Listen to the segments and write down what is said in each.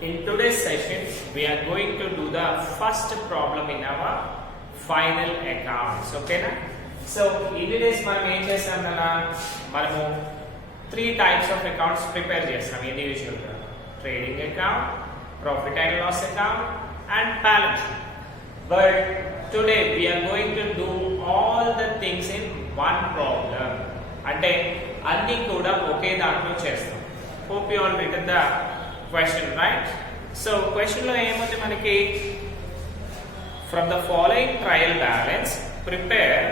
In today's session, we are going to do the first problem in our final accounts. Okay na? So, in today's మనం ఏం చేస్తాం కదా, మనము 3 types of accounts prepare చేస్తాం individual గా. Trading account, profit and loss account and balance sheet. But today we are going to do all the things in one problem. అంటే అన్ని కూడా ఒకే దాంట్లో చేస్తాం. Hope you all written the question, right? So question లో ఏముంది మనకి, from the following trial balance prepare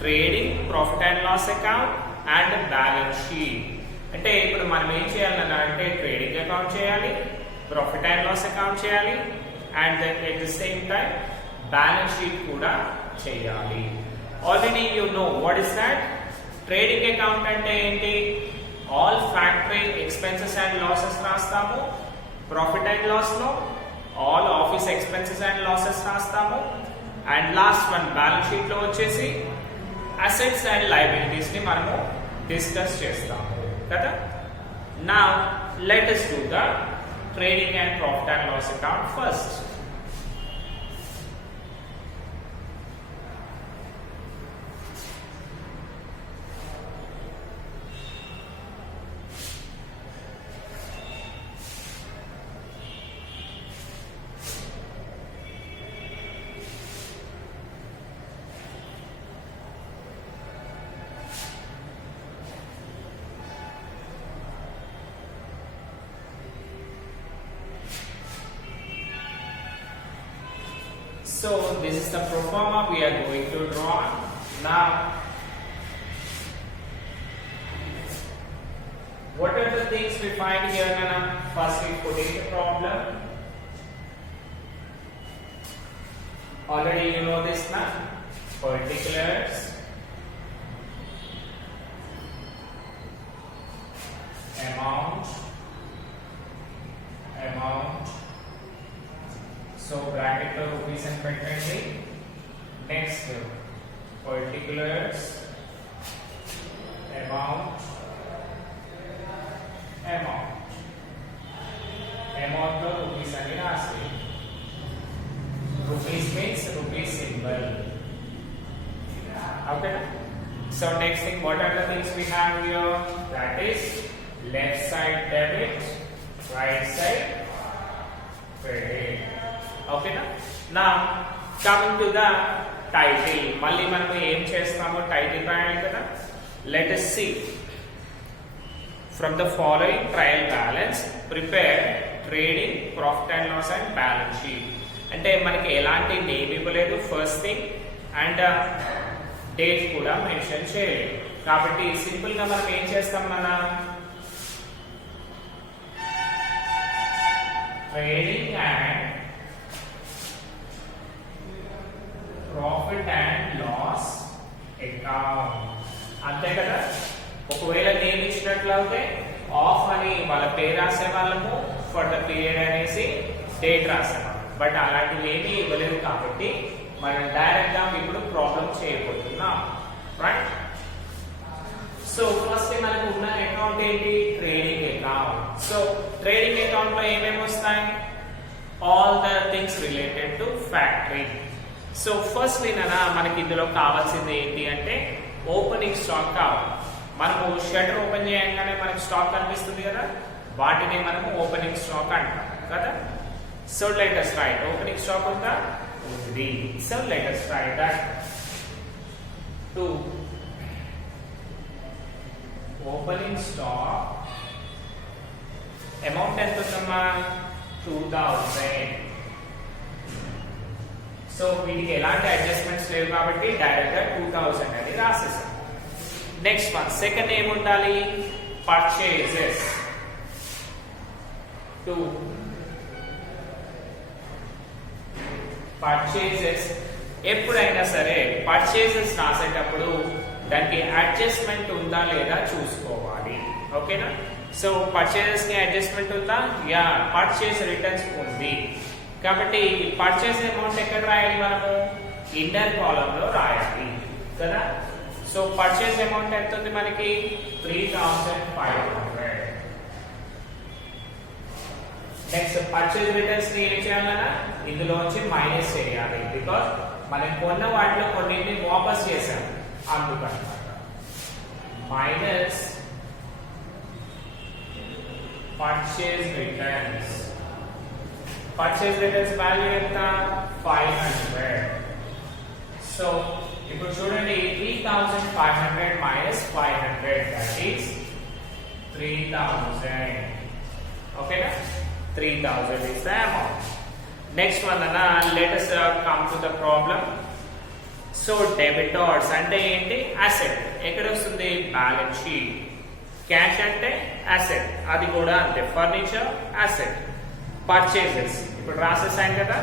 trading profit and loss account and balance sheet. అంటే ఇప్పుడు మనం ఏం చేయాలన్నా అంటే ట్రేడింగ్ అకౌంట్ చేయాలి, ప్రాఫిట్ అండ్ లాస్ అకౌంట్ చేయాలి and at the same time balance sheet కూడా చేయాలి. Already you know what is that. Trading account అంటే ఏంటి, all factory expenses and losses రాస్తాము. ప్రాఫిట్ అండ్ లాస్ లో all office expenses and losses రాస్తాము. And last one balance sheet లో వచ్చేసి assets and liabilities ని మనము డిస్కస్ చేస్తాము కదా. Now let us do the trading and profit and loss account first. So this is the pro forma we are going to draw. Now what are the things we find here, Nana? First we put in the problem. Already you know this now. Particulars, amount, so bracket లో rupees అని పెట్టండి. Next particulars, amount లో rupees అని రాసి, rupees means rupees symbol. Okay, so next thing, what are the things we have here? That is left side debit, right side credit. Okay na? Now coming to the title, మళ్ళీ మనం ఏం చేస్తామో టైటిల్ రాయాలి కదా. Let us see. From the following trial balance prepare trading profit and loss and balance sheet. అంటే మనకి ఎలాంటి name ఇవ్వలేదు ఫస్ట్ థింగ్, అండ్ డేట్ కూడా మెన్షన్ చేయలేదు. కాబట్టి సింపుల్ గా మనం ఏం చేస్తాం, మన trading and profit and loss account, అంతే కదా. ఒకవేళ నేమ్ ఇచ్చినట్లయితే ఆఫ్ అని వాళ్ళ పేరు రాసే వాళ్ళము, ఫర్ ద పీరియడ్ అనేసి డేట్ రాసేవాళ్ళం. బట్ అలాంటివి ఏమీ ఇవ్వలేదు కాబట్టి మనం డైరెక్ట్ గా ఇప్పుడు ప్రాబ్లం చేయబోతున్నాం, రైట్. సో ఫస్ట్ మనకు ఉన్న అకౌంట్ ఏంటి, trading account. So trading account లో ఏమేమి వస్తాయి, all the things related to factory. So first మనకి ఇందులో కావాల్సింది ఏంటి అంటే ఓపెనింగ్ స్టాక్ కావాలి. మనము షట్టర్ ఓపెన్ చేయగానే మనకి స్టాక్ కనిపిస్తుంది కదా, వాటిని మనము ఓపెనింగ్ స్టాక్ అంటాం కదా. So let us write opening stock ఉందా, ఉంది. So let us write that to opening stock amount ఎంత ఉందమ్మా, 2000. సో వీటికి ఎలాంటి అడ్జస్ట్మెంట్స్ లేవు కాబట్టి డైరెక్ట్ గా 2000 అని రాసేసాం. నెక్స్ట్ వన్, సెకండ్ ఏముండాలి, పర్చేజెస్. టు పర్చేజెస్, ఎప్పుడైనా సరే పర్చేజెస్ రాసేటప్పుడు దానికి అడ్జస్ట్మెంట్ ఉందా లేదా చూసుకోవాలి. ఓకేనా. సో పర్చేజెస్ కి అడ్జస్ట్మెంట్ ఉందా, యా పర్చేజ్ రిటర్న్స్ ఉంది. కాబట్టి పర్చేస్ అమౌంట్ ఎక్కడ రాయాలి, మనము ఇన్నర్ కాలమ్ లో రాయాలి కదా. సో పర్చేస్ అమౌంట్ ఎంత ఉంది మనకి, 3500. నెక్స్ట్ పర్చేజ్ రిటర్న్స్ ని ఏం చేయాలన్నా ఇందులోంచి మైనస్ చేయాలి బికాజ్ మనం కొన్న వాటిలో కొన్నింటిని వాపస్ చేసాం అందుకన్నమాట మైనస్ పర్చేజ్ రిటర్న్స్ వాల్యూ ఎంత 500 సో ఇప్పుడు చూడండి 3500 minus 500 that is 3000 ఓకేనా 3000 is the amount. Next one Anna, let us come to the problem. So debitors అంటే ఏంటి asset ఎక్కడ వస్తుంది balance sheet. Cash అంటే asset అది కూడా అంతే furniture asset. Purchases ఇప్పుడు రాసేసాం కదా.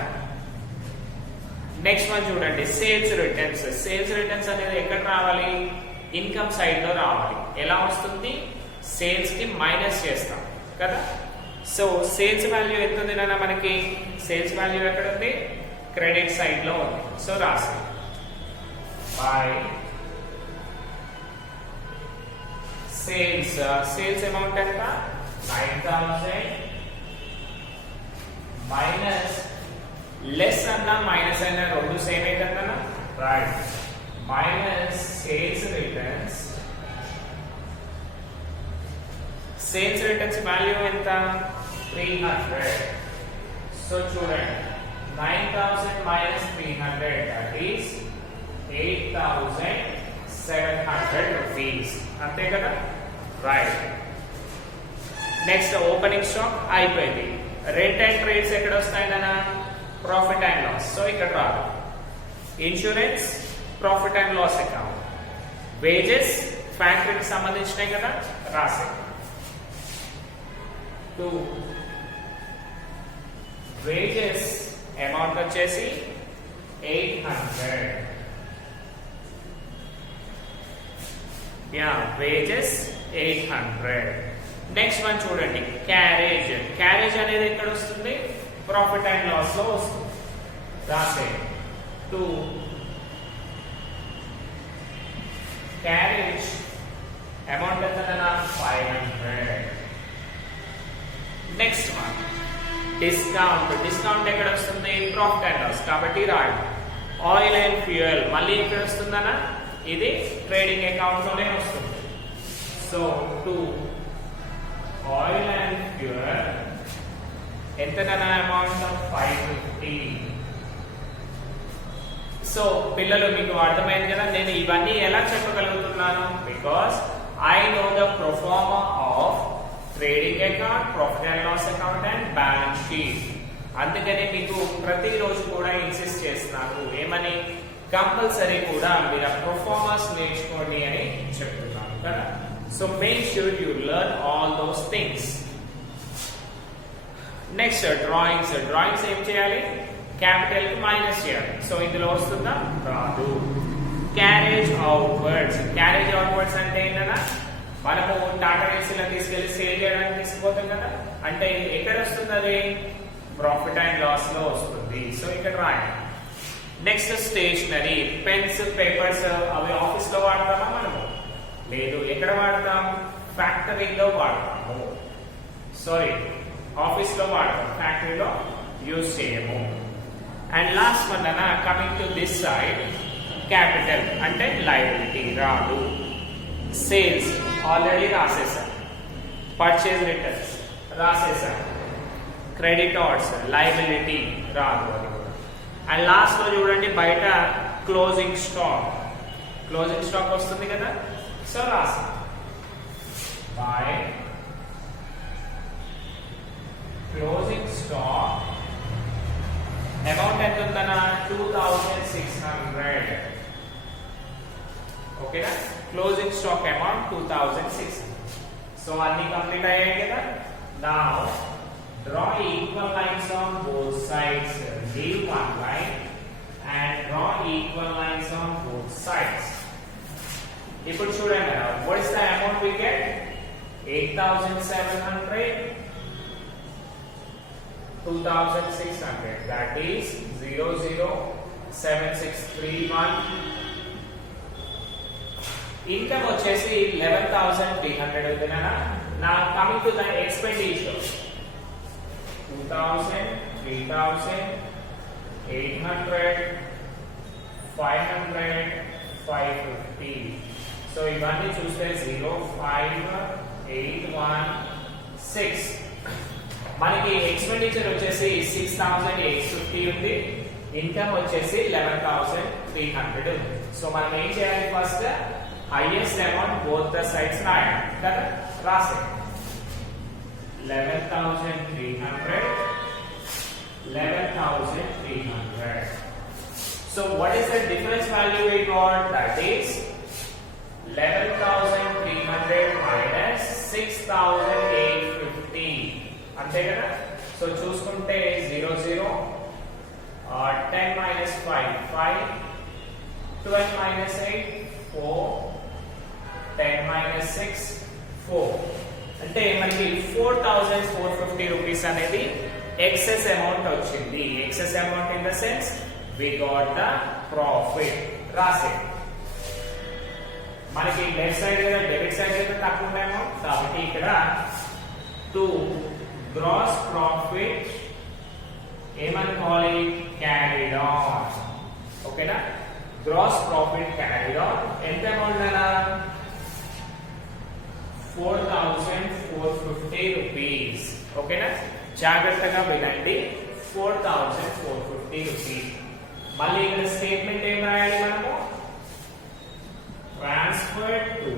నెక్స్ట్ వన్ చూడండి సేల్స్ రిటర్న్స్ అనేది ఎక్కడ రావాలి ఇన్కమ్ సైడ్ లో రావాలి ఎలా వస్తుంది సేల్స్ కి మైనస్ చేస్తాం కదా సో సేల్స్ వాల్యూ ఎంత ఉంది నాన్న మనకి సేల్స్ వాల్యూ ఎక్కడ ఉంది క్రెడిట్ సైడ్ లో ఉంది సో రాసి బై సేల్స్ అమౌంట్ ఎంత 9000 మైనస్ లెస్ అన్నా మైనస్ అయినా రెండు సేమ్ ఏంటన్నా right minus sales returns value ఎంత 300 సో చూడండి 9000 మైనస్ 300 దట్ ఈస్ 8700 రూపీస్ అంతే కదా రైట్ నెక్స్ట్ ఓపెనింగ్ స్టాక్ అయిపోయింది రెంట్ అండ్ ట్రేడ్స్ ఎక్కడ వస్తాయన్నా ప్రాఫిట్ అండ్ లాస్ సో ఇక్కడ రాదు insurance profit and loss account wages ఫ్యాక్టరీకి సంబంధించినవి కదా రాసే 2 వేజెస్ అమౌంట్ వచ్చేసి 800 వేజెస్ 800 నెక్స్ట్ వన్ చూడండి క్యారేజ్ అనేది ఎక్కడ వస్తుంది ప్రాఫిట్ అండ్ లాస్ లో వస్తుంది రాసే 2 క్యారేజ్ అమౌంట్ ఎంత 500 నెక్స్ట్ వన్ డిస్కౌంట్ ఎక్కడ వస్తుంది ప్రాఫిట్ అండ్ లాస్ కాబట్టి రాయండి ఆయిల్ అండ్ ఫ్యూయల్ మళ్ళీ ఎక్కడ వస్తుందన్నా ఇది ట్రేడింగ్ అకౌంట్ లోనే వస్తుంది సో 2 ఆయిల్ అండ్ ఫ్యూయల్ ఎంతనా అమౌంట్ 550 సో పిల్లలు మీకు అర్థమైంది కదా నేను ఇవన్నీ ఎలా చెప్పగలుగుతున్నాను because I know the proforma of trading account profit and loss account and balance sheet అందుకనే మీకు ప్రతిరోజు కూడా ఇన్సిస్ట్ చేస్తున్నాను ఏమని కంపల్సరీ కూడా మీరు ఆ ప్రొఫార్మాస్ నేర్చుకోండి అని చెప్తున్నాను కదా so make sure you learn all those things next drawings ఏం చేయాలి క్యాపిటల్ కి మైనస్ చేయాలి సో ఇందులో వస్తుందా రాదు క్యారేజ్ అవుట్వర్డ్స్ అంటే ఏంటన్నా మనము టాటా ఏసీలో తీసుకెళ్లి సేల్ చేయడానికి తీసుకుపోతాం కదా అంటే ఎక్కడ వస్తుంది అది ప్రాఫిట్ అండ్ లాస్ లో వస్తుంది సో ఇక్కడ రాయండి నెక్స్ట్ స్టేషనరీ పెన్స్ పేపర్స్ అవి ఆఫీస్ లో వాడతామా మనము లేదు ఎక్కడ వాడతాం ఫ్యాక్టరీలో వాడతాము సారీ ఆఫీస్ లో వాడతాం ఫ్యాక్టరీలో యూజ్ చేయము అండ్ లాస్ట్ వన్ అన్న coming to this side capital అంటే లయబిలిటీ రాదు సేల్స్ ఆల్రెడీ రాసేసాం పర్చేజ్ రిటర్న్స్ రాసేసాం క్రెడిటార్స్ లయబిలిటీ రాదు అది కూడా అండ్ లాస్ట్ లో చూడండి బయట క్లోజింగ్ స్టాక్ వస్తుంది కదా సో రాసాం బై క్లోజింగ్ స్టాక్ అమౌంట్ ఎంత ఉందన్నా 2600 ఓకేనా క్లోజింగ్ స్టాక్ అమౌంట్ 2600 సో అన్ని కంప్లీట్ అయ్యాయి కదా now draw equal lines on both sides leave one line and draw equal lines on both sides ఇప్పుడు చూడండి what is the amount we get 8700 2600 that is 007631 income వచ్చేసి 11300 ఉందినా now coming to the expenditure 2000, 3000, 800, 500, 550. సో ఇవన్నీ చూస్తే 0, 5, 8, 1, 6. మనకి ఎక్స్పెండిచర్ వచ్చేసి 6850 ఉంది, ఇన్కమ్ వచ్చేసి 11300 ఉంది. సో మనం ఏం చేయాలి, first highest amount both the sides రాయాలి కదా. రాసే 11300, 11300. So what is the difference value we got? That is 11300 minus 6850. అంతే కదా. సో చూసుకుంటే 0 0, 10 minus 5 5, 12 minus 8 4, 10 minus 6 4. అంటే మనకి 4450 రూపీస్ అనేది ఎక్సెస్ అమౌంట్ వచ్చింది. Excess amount in the sense we got the profit. రాసే మనకి లెఫ్ట్ సైడ్ కదా, డెబిట్ సైడ్ అయితే తక్కువ ఉన్నాయేమో కాబట్టి ఇక్కడ టు గ్రాస్ ప్రాఫిట్ ఏమనుకోవాలి, క్యారీడ్ ఆన్. ఓకేనా, గ్రాస్ ప్రాఫిట్ క్యారీడ్ ఆన్ ఎంత అమౌంట్ అన్నా 4450 రూపీస్. ఓకేనా, జాగ్రత్తగా వినండి, 4450 రూపీస్. మళ్ళీ ఇక్కడ స్టేట్మెంట్ ఏం రాయాలి మనము, transfer to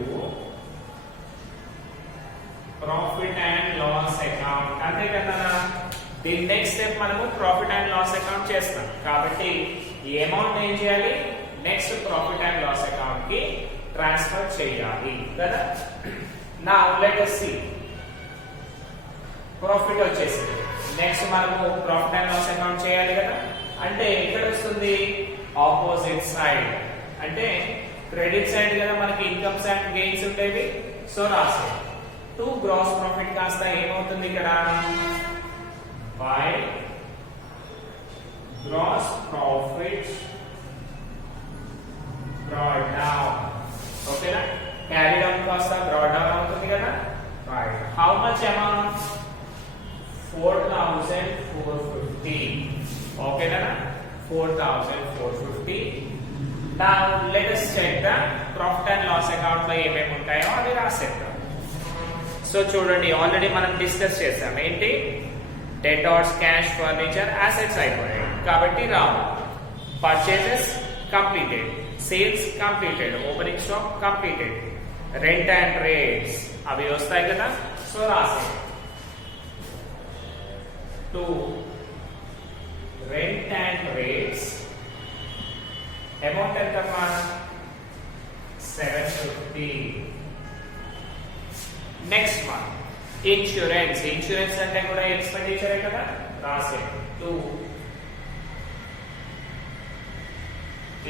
profit and loss account. అంతే కదా. దీని నెక్స్ట్ స్టెప్ మనము ప్రాఫిట్ అండ్ లాస్ అకౌంట్ చేస్తాం కాబట్టి ఈ అమౌంట్ ఏం చేయాలి, next profit and loss account కి ట్రాన్స్ఫర్ చేయాలి కదా. నా లెట్ us see ప్రాఫిట్ వచ్చేసింది. నెక్స్ట్ మనము ప్రాఫిట్ అండ్ లాస్ అకౌంట్ చేయాలి కదా. అంటే ఎక్కడ వస్తుంది, ఆపోజిట్ సైడ్. అంటే క్రెడిట్ సైడ్ కదా మనకి ఇన్కమ్స్ అండ్ గెయిన్స్ ఉండేవి. సో రాసే టు గ్రాస్ ప్రాఫిట్ కాస్త ఏమవుతుంది ఇక్కడ, by gross profit brought down. ఓకేనా, క్యారీ డౌన్ కాస్త బ్రాడ్ డౌన్ అవుతుంది కదా. Right, how much amount, 4450. ఓకేనా, 4450. Now let us check the profit and loss account లో ఏమేమి ఉంటాయో అది రాసేద్దాం. సో చూడండి, ఆల్రెడీ మనం డిస్కస్ చేసాం ఏంటి, డెటార్స్, క్యాష్, ఫర్నిచర్, అసెట్స్ అయిపోయాయి కాబట్టి రావు. Purchases completed, sales completed, opening stock completed, rent and rates అవి వస్తాయి కదా. సో రాసే to rent and rates amount ఎంతమ్మా, 750. Next one insurance. ఇన్సూరెన్స్ అంటే కూడా ఎక్స్పెండిచరే కదా. రాసే టు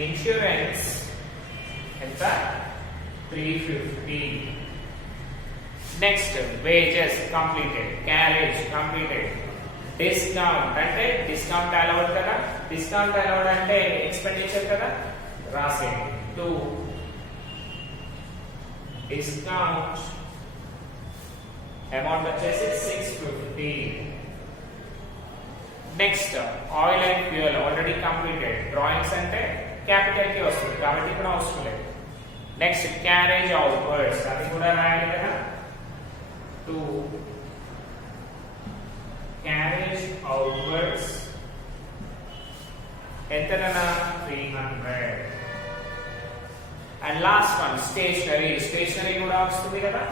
ఇన్సూరెన్స్ ఎంత, 350. Next wages completed, carriage completed, discount అంటే డిస్కౌంట్ అలౌడ్ కదా. డిస్కౌంట్ అలౌడ్ అంటే ఎక్స్పెండిచర్ కదా. రాసే టు డిస్కౌంట్ అమౌంట్ వచ్చేసి 650. Next oil and fuel already completed. Drawings అంటే క్యాపిటల్ కి వస్తుంది కాబట్టి ఇక్కడ అవసరం లేదు. నెక్స్ట్ క్యారేజ్ అవుట్వర్డ్స్ అది కూడా రాయాలి కదా. టు క్యారేజ్ అవుట్వర్డ్స్ ఎంతనా, 300. And last one stationery. Stationery కూడా వస్తుంది కదా.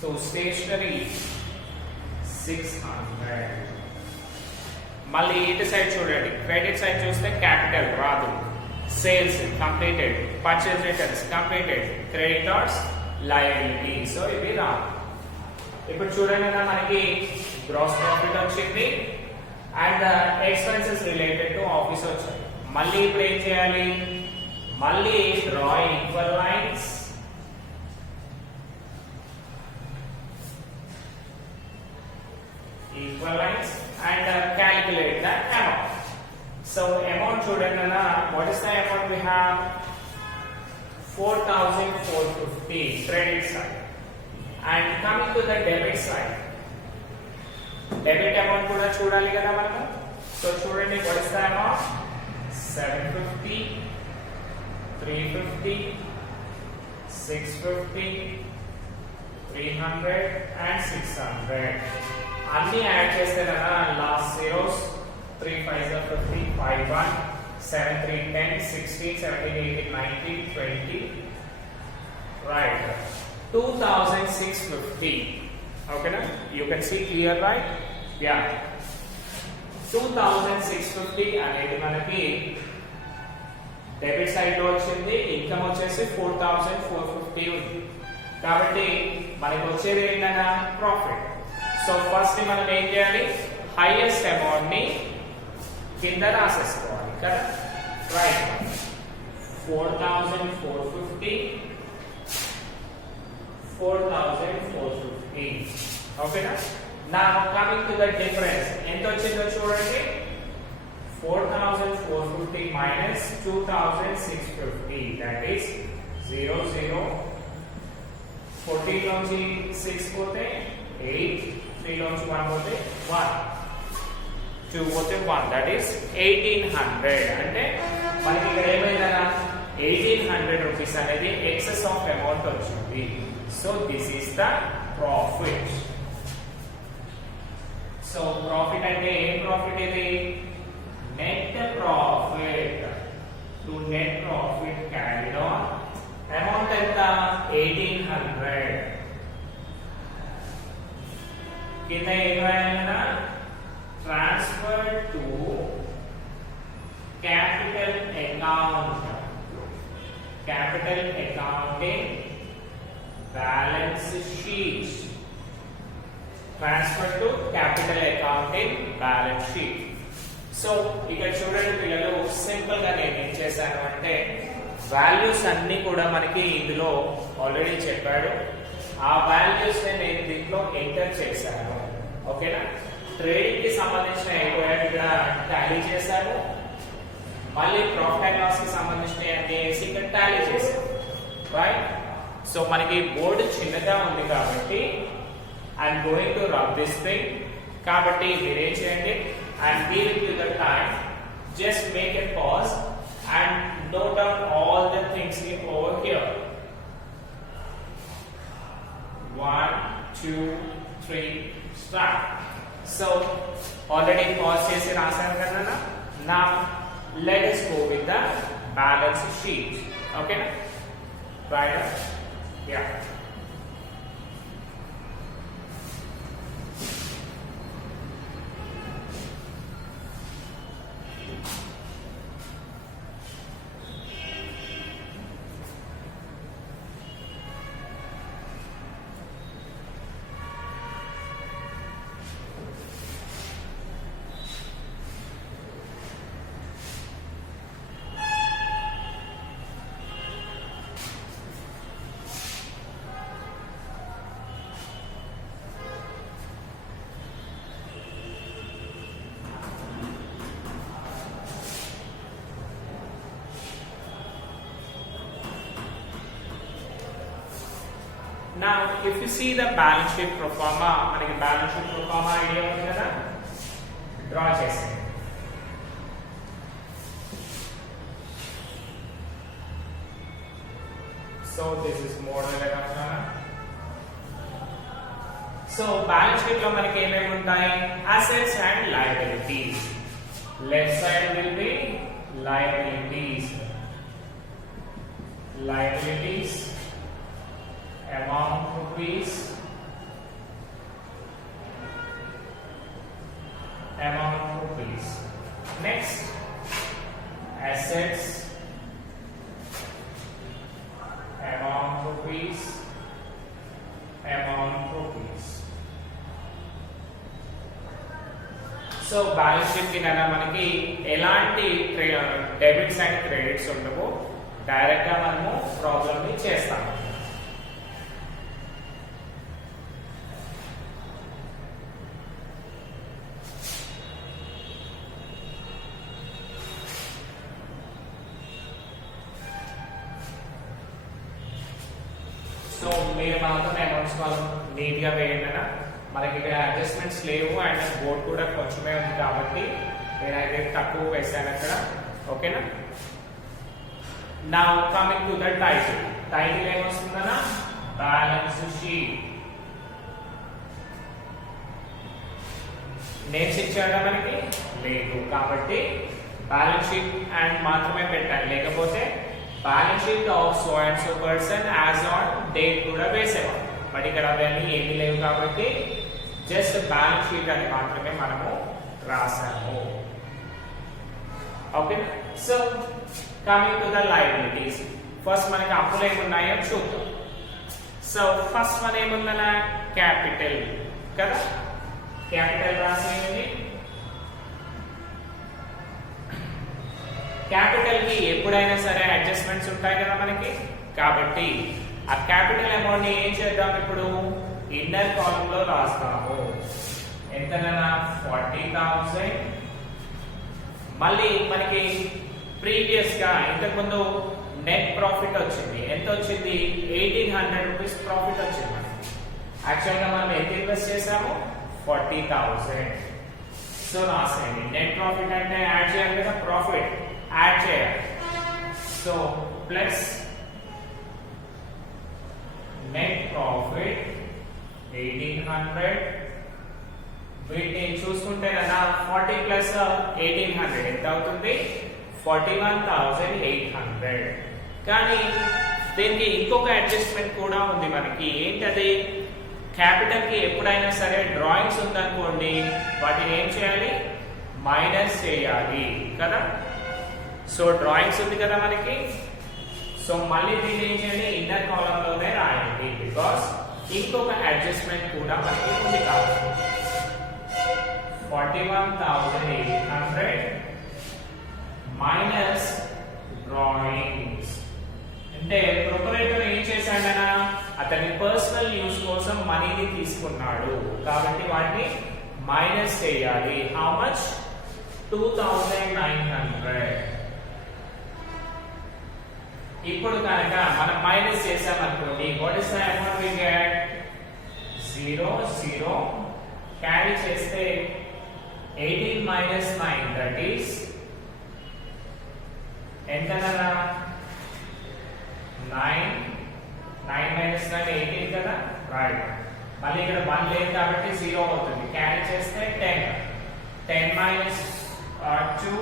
So stationery 600. మళ్ళీ ఇటు సైడ్ చూడండి, క్రెడిట్ సైడ్ చూస్తే క్యాపిటల్ రాదు, sales completed, purchase returns completed, creditors, liability. So ఇవి రాదు. ఇప్పుడు చూడండి మనకి గ్రాస్ ప్రాఫిట్ వచ్చింది and expenses related to office వచ్చాయి. మళ్ళీ ఇప్పుడు ఏం చేయాలి, మళ్ళీ draw equal lines, and calculate the amount. So amount చూడండి అన్న, what is the amount we have, 4450 credit side. And coming to the debit side, debit amount కూడా చూడాలి కదా మనము. సో చూడండి, వాట్ ఇస్ ద అమౌంట్? 750, 350, 650, 300 and 600. అన్ని యాడ్ చేస్తే కదా లాస్ట్ జీరోస్ 3 5 50, 5 1, 7 3 10, 16 17 18 19 20, right, 2650. okay na, you can see clear, right? yeah, 2650 అనేది మనకి డెబిట్ సైడ్ లో వచ్చింది. ఇన్కమ్ వచ్చేసి 4450 ఉంది. కాబట్టి మనకి వచ్చేది ఏంటన్నా ప్రాఫిట్. సో ఫస్ట్ మనం ఏం చేయాలి, హైయెస్ట్ అమౌంట్ ని కింద రాసేసుకోవాలి కదా, రైట్. 4450, 4450, ఓకేనా. నా కమింగ్ టు ద డిఫరెన్స్, ఎంత వచ్చిందో చూడండి. 4450 minus 2650, that is 0 0. 14 లోంచి 6 పోతే 8, 3 లోంచి 1 పోతే 1, 2 పోతే 1, that is 1800. అంటే మనకి ఇక్కడ ఏమైందన్నా 1800 రూపీస్ అనేది ఎక్సెస్ ఆఫ్ అమౌంట్ వచ్చింది. So this is the profit. So profit అంటే ఏం ప్రాఫిట్ ఇది? Net profit. To net profit carried on. Amount ఎంత? 1800. కింద ఏమైనా transfer to capital account. Capital accounting balance sheet. Transfer to capital accounting balance sheet. So ఇక్కడ చూడండి పిల్లలు, సింపుల్ గా నేను ఏం చేశాను అంటే వాల్యూస్ అన్ని కూడా మనకి ఇందులో ఆల్రెడీ చెప్పాడు. ఆ వాల్యూస్ నేను దీంట్లో ఎంటర్ చేశాను. ఓకేనా. ట్రేడింగ్ కి సంబంధించిన ఇక్కడ టాలీ చేశాను. మళ్ళీ ప్రాఫిట్ అండ్ లాస్ కి సంబంధించిన ఇక్కడ టాలీ చేశాను, రైట్. సో మనకి బోర్డు చిన్నగా ఉంది కాబట్టి I'm going to rub this thing. కాబట్టి మీరేం చేయండి, and be with you the time, just make a pause and note down all the things over here. 1 2 3 start. So already pause chesi rasaru kada. Now let us go with the balance sheet. Okay, right? Yeah. Now, if you see the balance sheet pro forma, మనకి balance sheet pro forma idea ఉంది కదా, డ్రా చేసేయండి. So this is model కదా. So balance sheet లో మనకి ఏమేమి ఉంటాయి? Assets and liabilities. Left side will be liabilities. Liabilities. Amount rupees, amount rupees. Next, assets, amount rupees, amount rupees. So balance sheet కి నన్న మనకి ఎలాంటి డెబిట్స్ అండ్ క్రెడిట్స్ ఉండవో డైరెక్ట్ గా మనము ప్రాబ్లమ్ ని చేస్తాము. So మీరు మాత్రం అమౌంట్స్ మనం నీట్ గా వేయండి అన్న. మనకి ఇక్కడ అడ్జస్ట్మెంట్స్ లేవు అండ్ బోర్డ్ కూడా కొంచెమే ఉంది కాబట్టి నేనైతే తక్కువ వేసాను అక్కడ. ఓకేనా? Now coming to the title. Title ఏమొస్తుందన్నా? Balance sheet. నేమ్స్ ఇచ్చాడా మనకి? లేదు. కాబట్టి బ్యాలెన్స్ షీట్ అండ్ మాత్రమే పెట్టాలి, లేకపోతే balance sheet of so and so person as on date కూడా వేసేవాడు. బట్ ఇక్కడ అవన్నీ ఏమీ లేవు కాబట్టి జస్ట్ బ్యాలెన్స్ షీట్ అని మాత్రమే మనము రాసాము. Okay. So coming to the liabilities. First మనకి అప్పులు ఏమున్నాయో చూద్దాం. సో ఫస్ట్ వన్ ఏముందన్నా? క్యాపిటల్ కదా. క్యాపిటల్ రాసేయండి. క్యాపిటల్ కి ఎప్పుడైనా సరే అడ్జస్ట్మెంట్స్ ఉంటాయి కదా మనకి. కాబట్టి ఆ క్యాపిటల్ అమౌంట్ ని ఏం చేద్దాం ఇప్పుడు? ఇన్నర్ కాలమ్ లో రాస్తాము. ఎంతనన్నా? 40,000. మళ్ళీ మనకి ప్రీవియస్ గా ఇంతకు ముందు నెట్ ప్రాఫిట్ వచ్చింది. ఎంత వచ్చింది? 1800 రూపీస్ ప్రాఫిట్ వచ్చింది మనకి. యాక్చువల్ గా మనం ఎంత ఇన్వెస్ట్ చేసాము? 40,000. సో రాసేయండి. నెట్ ప్రాఫిట్ అంటే యాడ్ చేయాలి కదా, ప్రాఫిట్ యాడ్ చేయాలి. So plus net profit 1800. వీటిని చూసుకుంటే కదా 40 ప్లస్ 1800 ఎంత అవుతుంది? 41,800. కానీ దీనికి ఇంకొక అడ్జస్ట్మెంట్ కూడా ఉంది మనకి. ఏంటది? క్యాపిటల్ కి ఎప్పుడైనా సరే డ్రాయింగ్స్ ఉందనుకోండి, వాటిని ఏం చేయాలి? మైనస్ చేయాలి కదా. సో డ్రాయింగ్స్ ఉంది కదా మనకి. సో మళ్ళీ దీన్ని ఏం చేయాలి? ఇన్నర్ కాలమ్ లోనే రాయండి, బికాస్ ఇంకొక అడ్జస్ట్మెంట్ కూడా మనకి ఉంది కాబట్టి. 41,800 మైనస్ డ్రాయింగ్స్. అంటే ప్రొపరేటర్ ఏం చేశాడనా? అతని పర్సనల్ యూస్ కోసం మనీని తీసుకున్నాడు కాబట్టి వాటిని మైనస్ చేయాలి. How much? 2,900. ఇప్పుడు కనుక మనం మైనస్ చేసామనుకోండి, what is the amount we get? 0 0. Carry చేస్తే 18 minus 9, that is ఎంతనన్నా? 9. 9 minus 9 18 కదా, రైట్. మళ్ళీ ఇక్కడ 1 లేదు కాబట్టి 0 అవుతుంది. క్యారీ చేస్తే 10. 10 minus 2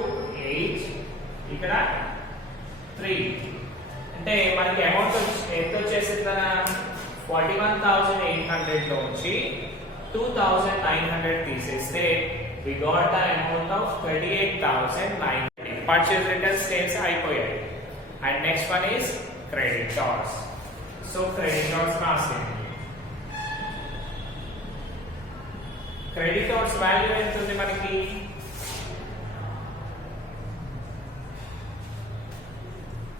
8. ఇక్కడ 3. అంటే మనకి అమౌంట్ ఎంత వచ్చేసిందన్నా? 41,800 లోంచి 2,900 తీసేస్తే we got the amount of 38,900. Purchase returns sales అయిపోయాయి. And next one is creditors. So creditors రాసేయండి. Creditors వాల్యూ ఎంత ఉంది మనకి?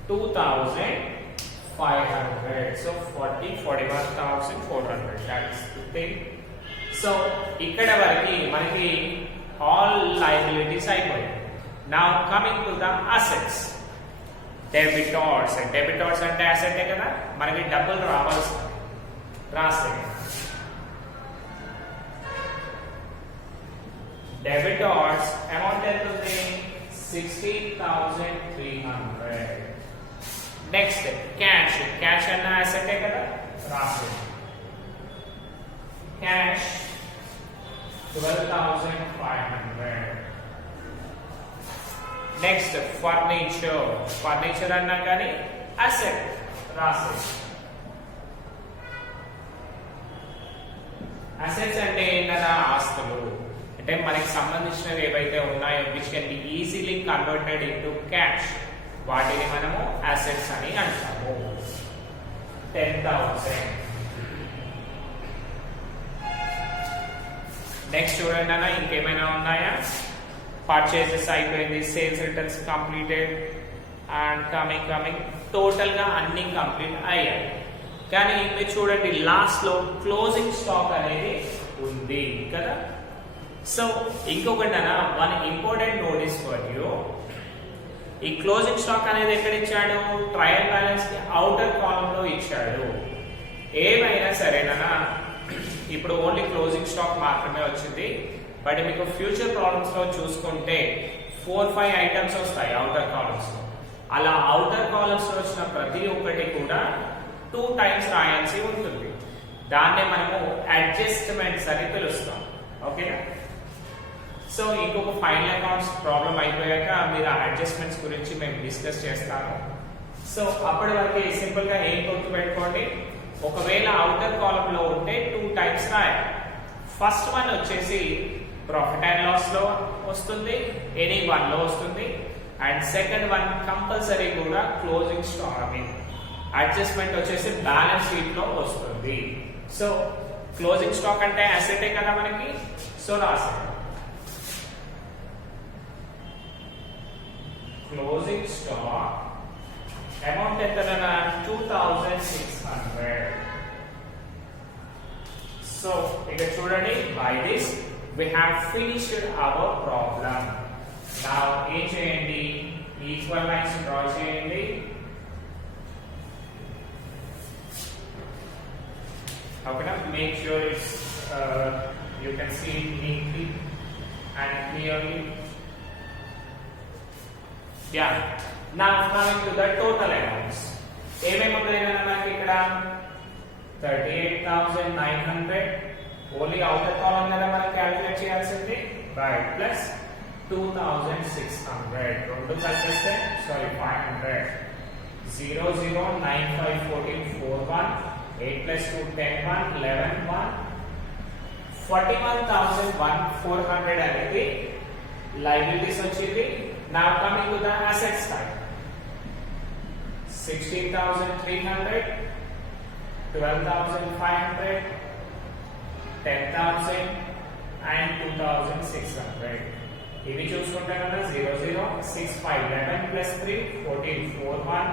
2,500. So 41,400. That is the thing. So ఇక్కడ వరకు మనకి ఆల్ లయబిలిటీస్ అయిపోయాయి. Now coming to the assets. Debtors. Debtors అంటే అసెట్ కదా, మనకి డబ్బులు రావాల్సి రాస్తే డెబిటార్స్ అమౌంట్ ఎంత ఉంది? 60,300. Next cash. క్యాష్ అన్న అసెట్ కదా, రాస్తే క్యాష్ 12,500. Next furniture. ఫర్నిచర్ అన్నా కానీ అసెట్ రాసే. అసెట్స్ అంటే ఏంటన్నా? ఆస్తులు. అంటే మనకి సంబంధించినవి ఏవైతే ఉన్నాయో which can be easily converted into cash, వాటిని మనము అసెట్స్ అని అంటాము. 10,000. నెక్స్ట్ చూడండి అన్న, ఇంకేమైనా ఉన్నాయా? పర్చేసెస్ అయిపోయింది, sales returns completed and coming total గా అన్ని కంప్లీట్ అయ్యాయి. కానీ మీరు చూడండి లాస్ట్ లో క్లోజింగ్ స్టాక్ అనేది ఉంది కదా. సో ఇంకొకటి అన్న, one important notice for you. ఈ క్లోజింగ్ స్టాక్ అనేది ఎక్కడ ఇచ్చాడు? ట్రయల్ బ్యాలెన్స్ కి అవుటర్ కాలమ్ లో ఇచ్చాడు. ఏమైనా సరేనా ఇప్పుడు ఓన్లీ క్లోజింగ్ స్టాక్ మాత్రమే వచ్చింది. బట్ మీకు ఫ్యూచర్ ప్రాబ్లమ్స్ లో చూసుకుంటే 4-5 ఐటమ్స్ వస్తాయి అవుటర్ కాలమ్స్ లో. అలా అవుటర్ కాలమ్స్ లో వచ్చిన ప్రతి ఒక్కటి కూడా 2 టైమ్స్ రాయాల్సి ఉంటుంది. దాన్నే మనము అడ్జస్ట్మెంట్స్ అని పిలుస్తాం. ఓకేనా? సో ఇంకొక ఫైనల్ అకౌంట్స్ ప్రాబ్లం అయిపోయాక మీరు ఆ అడ్జస్ట్మెంట్స్ గురించి మేము డిస్కస్ చేస్తాము. సో అప్పటి వరకు సింపుల్ గా ఏం గుర్తు పెట్టుకోండి, ఒకవేళ అవుటర్ కాలమ్ లో ఉంటే 2 టైమ్స్ రాయాలి. ఫస్ట్ వన్ వచ్చేసి ప్రాఫిట్ అండ్ లాస్ లో వస్తుంది, ఎనీ వన్ లో వస్తుంది. అండ్ సెకండ్ వన్ కంపల్సరీ కూడా క్లోజింగ్ స్టాక్ అడ్జస్ట్మెంట్ వచ్చేసి బ్యాలెన్స్ షీట్ లో వస్తుంది. సో క్లోజింగ్ స్టాక్ అంటే అసెటే కదా మనకి. సో రాసాం క్లోజింగ్ స్టాక్ అమౌంట్ ఎంత? 2600. సో ఇక చూడండి, by this we have finished our problem. Now ఏం చేయండి, ఈక్వల్ లైన్స్ డ్రా చేయండి. ఓకేనా? Make sure it's you can see it neatly and clearly. Yeah. Now coming to the total amounts. ఏమేమి ఉన్నాయన్నా మనకి ఇక్కడ 38,900 ఓన్లీ అవుటర్ కాలమ్ కదా మనం క్యాలిక్యులేట్ చేయాల్సింది. బై ప్లస్ 2,600 రెండు కలిపేస్తే 500 0 0 9 5 14 4 1 8 plus 2 10 1 11 1 41,400 అనేది liabilities వచ్చింది. Now coming to the assets side, 16,300 12,500 10,000 and 2,600. ఇవి చూసుకుంటే కదా 0 0 6 5 11 plus 3 14 4 1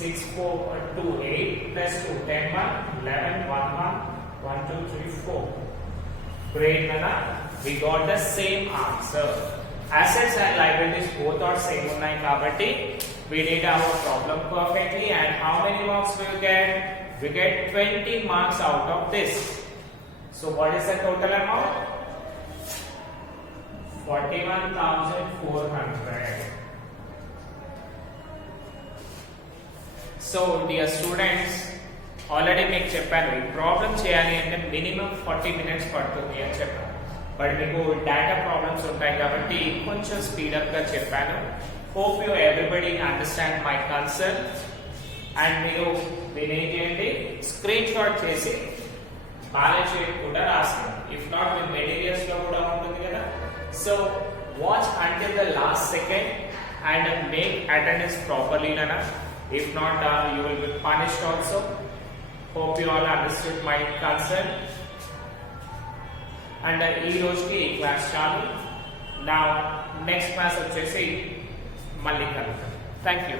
6 4 2 8 plus 2 10 1 11 1 1 1 2 3 4. Great, Nana. We got the same answer. Assets and liabilities both are same ఉన్నాయి కాబట్టి we did our problem perfectly. And how many marks will we get? We get 20 marks out of this. So what is the total amount? 41,400. So dear students, already మీకు చెప్పాను ఈ ప్రాబ్లం చేయాలి అంటే మినిమం 40 minutes పడుతుంది అని చెప్పాను. బట్ మీకు డేటా ప్రాబ్లమ్స్ ఉంటాయి కాబట్టి కొంచెం స్పీడప్ గా చెప్పాను. Hope you everybody understand my concern. And మీరు దీని ఏం చేయండి, స్క్రీన్ షాట్ చేసి బ్యాలెన్స్ షీట్ కూడా రాసుకోండి. ఇఫ్ నాట్ మీ మెటీరియల్స్ లో కూడా ఉంటుంది కదా. So watch until the last second and make attendance properly ననా. If not, you will be punished also. Hope you all understood my concern. And ee rojki class chalu. Now next class vachesi malli kalutam. Thank you.